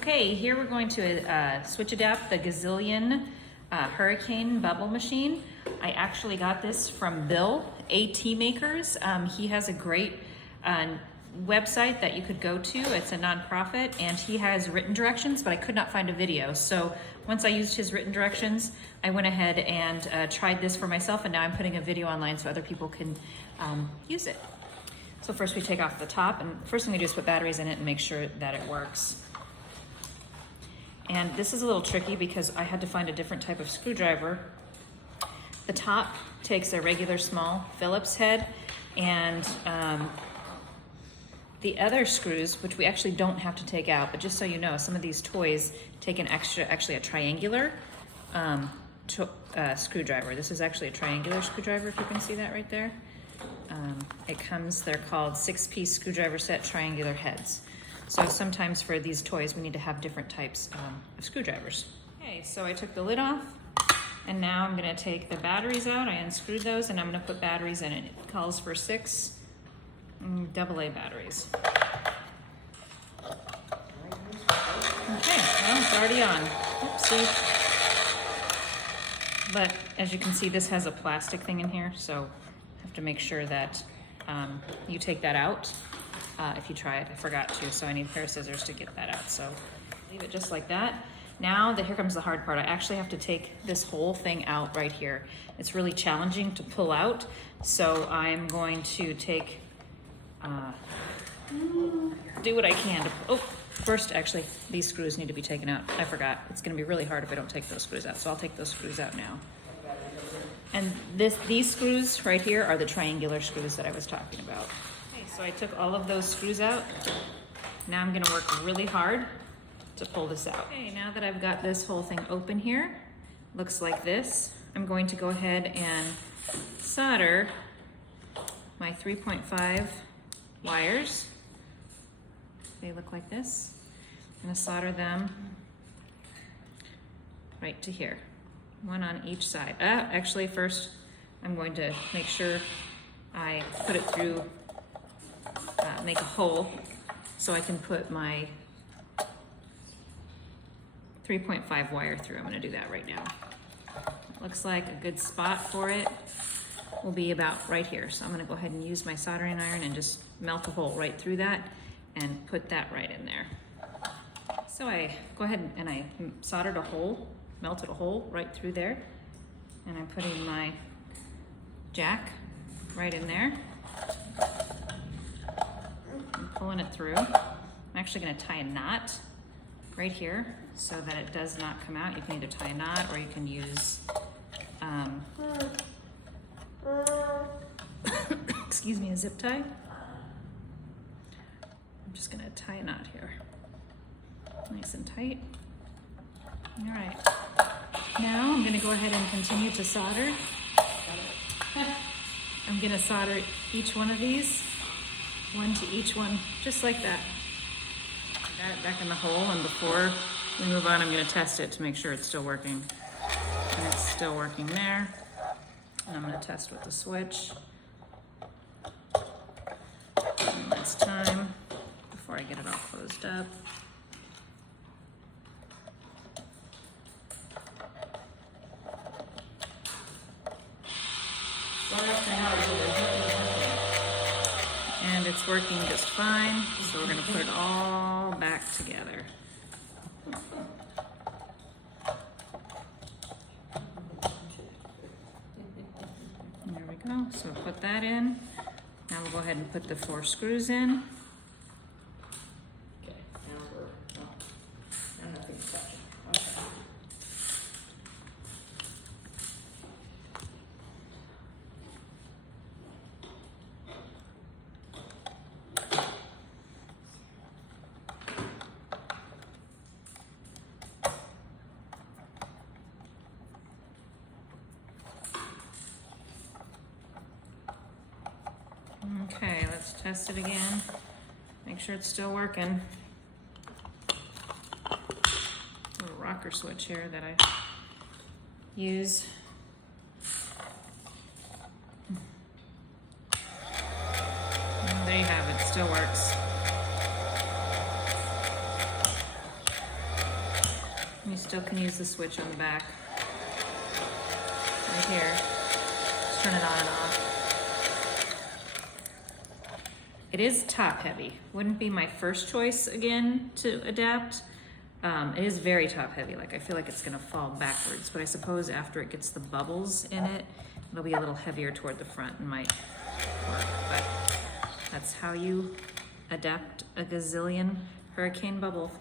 Okay, here we're going to switch adapt the Gazillion Hurricane bubble machine. I actually got this from Bill, AT Makers. He has a great website that you could go to. It's a nonprofit, and he has written directions, but I could not find a video. So once I used his written directions, I went ahead and tried this for myself, and now I'm putting a video online so other people can use it. So first we take off the top, and first thing we do is put batteries in it and make sure that it works. And this is a little tricky because I had to find a different type of screwdriver. The top takes a regular small Phillips head, and the other screws, which we actually don't have to take out, but just so you know, some of these toys take an extra, actually a triangular screwdriver. This is actually a triangular screwdriver, if you can see that right there. It comes, they're called 6-piece screwdriver set triangular heads. So sometimes for these toys, we need to have different types of screwdrivers. Okay, so I took the lid off, and now I'm gonna take the batteries out. I unscrewed those, and I'm gonna put batteries in it. It calls for 6 AA batteries. Okay, well, it's already on. Oopsie. But as you can see, this has a plastic thing in here, so I have to make sure that you take that out. If you try it, I forgot to, so I need a pair of scissors to get that out. So leave it just like that. Now, here comes the hard part. I actually have to take this whole thing out right here. It's really challenging to pull out, so I'm going to take, do what I can to, oh, first actually, these screws need to be taken out. I forgot. It's gonna be really hard if I don't take those screws out, so I'll take those screws out now. And these screws right here are the triangular screws that I was talking about. So I took all of those screws out. Now I'm gonna work really hard to pull this out. Okay, now that I've got this whole thing open here, looks like this, I'm going to go ahead and solder my 3.5 wires. They look like this. I'm gonna solder them right to here. One on each side. Actually, first I'm going to make sure I put it through, make a hole so I can put my 3.5 wire through. I'm gonna do that right now. Looks like a good spot for it will be about right here. So I'm gonna go ahead and use my soldering iron and just melt a hole right through that and put that right in there. So I go ahead and I soldered a hole, melted a hole right through there, and I'm putting my jack right in there. I'm pulling it through. I'm actually gonna tie a knot right here so that it does not come out. You can either tie a knot or you can use, excuse me, a zip tie. I'm just gonna tie a knot here. Nice and tight. All right. Now I'm gonna go ahead and continue to solder. I'm gonna solder each one of these, one to each one, just like that. Got it back in the hole, and before we move on, I'm gonna test it to make sure it's still working. And it's still working there. And I'm gonna test with the switch. One last time before I get it all closed up. And it's working just fine, so we're gonna put it all back together. There we go, so put that in. Now we'll go ahead and put the 4 screws in. Okay, now nothing's touching. Okay. Okay, let's test it again. Make sure it's still working. Little rocker switch here that I use. And there you have it, still works. still can use the switch on the back. Right here. Just turn it on and off. It is top heavy. Wouldn't be my first choice again to adapt. It is very top heavy. Like, I feel like it's gonna fall backwards, but I suppose after it gets the bubbles in it, it'll be a little heavier toward the front and might work. But that's how you adapt a Gazillion Hurricane bubble.